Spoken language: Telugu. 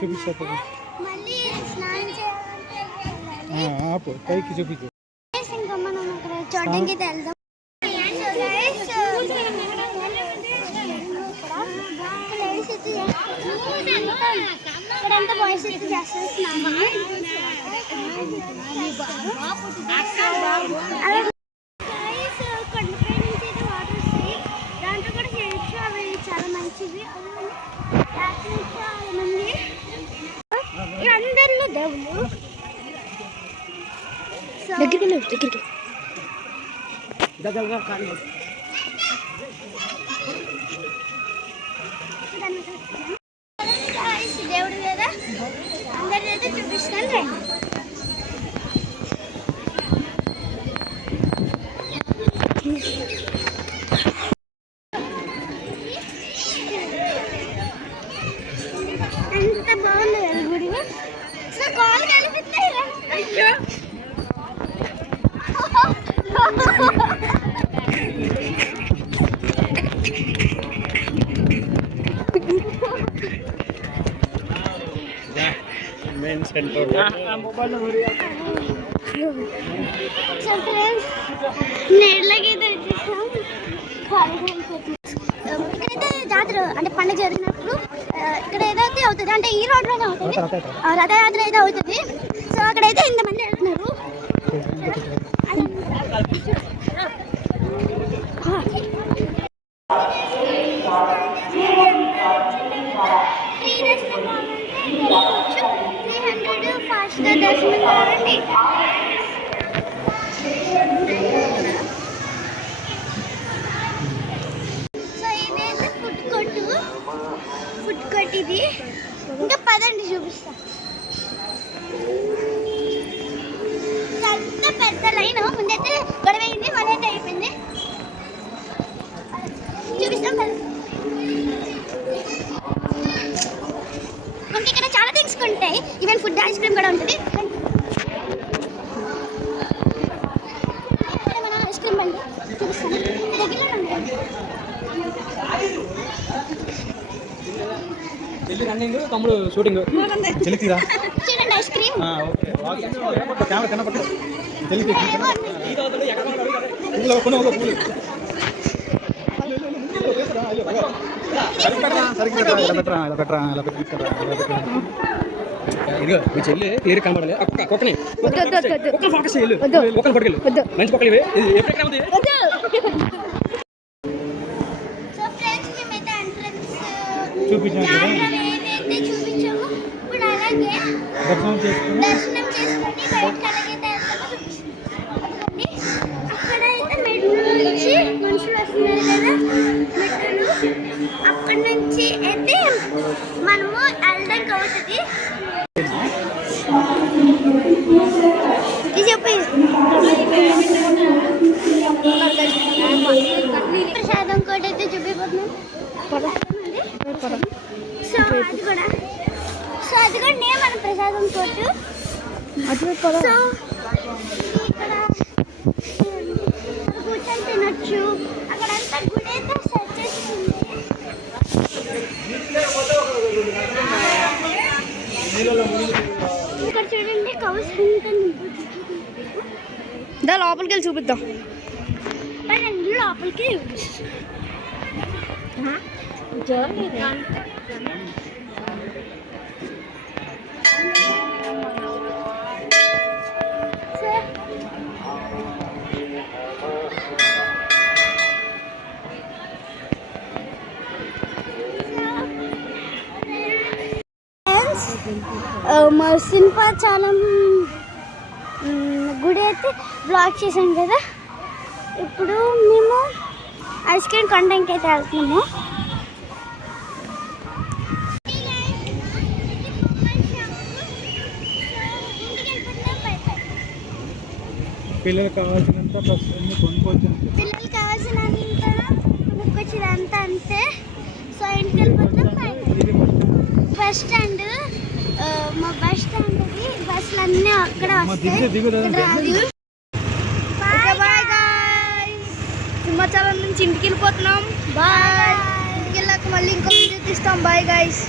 చూపించా పైకి చూపించు. ఇంకా మనం అక్కడ చూడడానికి వెళ్దాం. ఇక్కడంతా బాయ్స్ అయితే చేస్తున్నాము. కొండపై నుంచి అయితే వాటర్ వస్తాయి. దాంట్లో కూడా చేయొచ్చు. అవి చాలా మంచివి. చాలా మంది అందరిలో దేవుళ్ళు దగ్గరికి దేవుడు లేదా అందరి అయితే చూపిస్తాను. ఎంత బాగుంది కదా గుడి. కాలు కనిపిస్తాయి. ఇక్కడైతే జాతర అంటే పండుగ జరిగినప్పుడు ఇక్కడ ఏదైతే అవుతుంది అంటే ఈ రోడ్లోనే అవుతుంది. రథయాత్ర అయితే అవుతుంది. సో అక్కడైతే ఇంతమంది వెళ్తున్నారు. ఫాస్ట్గా దర్శనం కావాలండి. సో ఇదైతే ఫుడ్ కోర్ట్ ఇది. ఇంకా పదండి చూపిస్తా. అంత పెద్ద లైన్ ముందైతే గొడవ అయింది, మళ్ళీ అయితే అయిపోయింది. చూపిస్తాం కదా. మనకి ఇక్కడ చాలా థింగ్స్ ఉంటాయి. ఈవెన్ ఫుడ్, ఐస్ క్రీమ్ కూడా ఉంటుంది. మన ఐస్ క్రీమ్ బండి చూపిస్తాను. దగ్గరలో ఉంటుంది. తమ్ముడు షూటింగ్ చూడండి ఐస్ క్రీమ్. ఇదిగో మీ చెల్లి పేరు కనబడాలి. ఒక్కనే ఒక్క ఫోకస్ చెల్లి ఒక్కని పట్టుకెళ్ళు. మంచి పక్కలు ఇవి ఎప్పుడు చూపించాము. ఇప్పుడు అలాగే దర్శనం చేసుకుని అక్కడైతే మెట్లు నుంచి మనుషులు వస్తున్నారు కదా. మెట్లు అక్కడి నుంచి అయితే మనము వెళ్ళడానికి అవుతుంది. చెప్పి ప్రసాదం కోట అయితే చూపిపోతున్నాం. సో అది కూడా నేను మన ప్రసాదం కోటు. సో ఇక్కడ కూర్చొని తినొచ్చు. అక్కడంతా గుడి అయితే సెట్ చేస్తుంది. ఇక్కడ చూడండి కౌస్ దా లోపలికి వెళ్ళి చూపిద్దాం. లోపలికి మా సింహాచలం గుడి అయితే బ్లాక్ చేసాం కదా. ఇప్పుడు మేము ఐస్ క్రీమ్ కొనడానికి అయితే వెళ్తున్నాము. పిల్లలకు కావాల్సినంత కొనుక్కొచ్చేదంతా అంతే. సో ఇంటికి వెళ్ళిపోతాం. బస్ స్టాండ్, మా బస్ స్టాండ్ అది. బస్సులు అన్నీ అక్కడ వస్తాయి. సింహాచలం నుంచి ఇంటికి వెళ్ళిపోతున్నాం. బాయ్. ఇంటికి వెళ్ళాక మళ్ళీ ఇంకో వీడియో తీస్తాం. Bye guys.